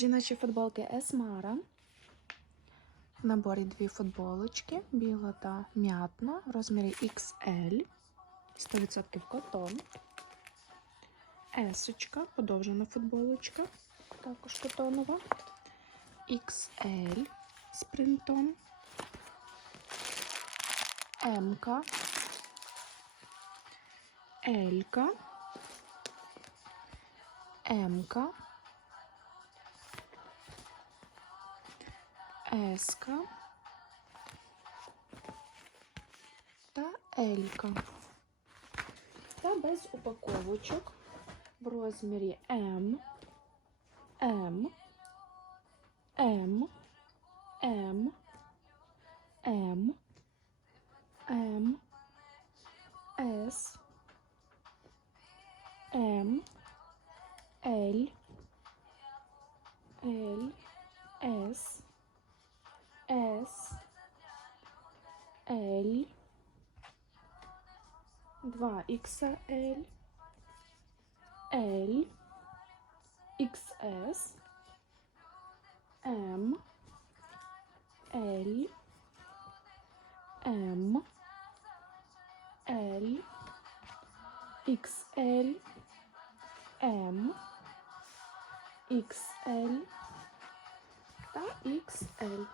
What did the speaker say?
Жіночі футболки Есмара. В наборі дві футболочки, біла та м'ятна, в розмірі XL, 100% котон. Есочка, подовжена футболочка, також котонова. XL з принтом. М-ка. L-ка. М-ка. Еска та Елька. Та без упаковочок в розмірі М, М, М, М, М, М, С, М, Л, Л, С, L, 2XL, L, XS, M, L, M, L, XL, M, XL та XL.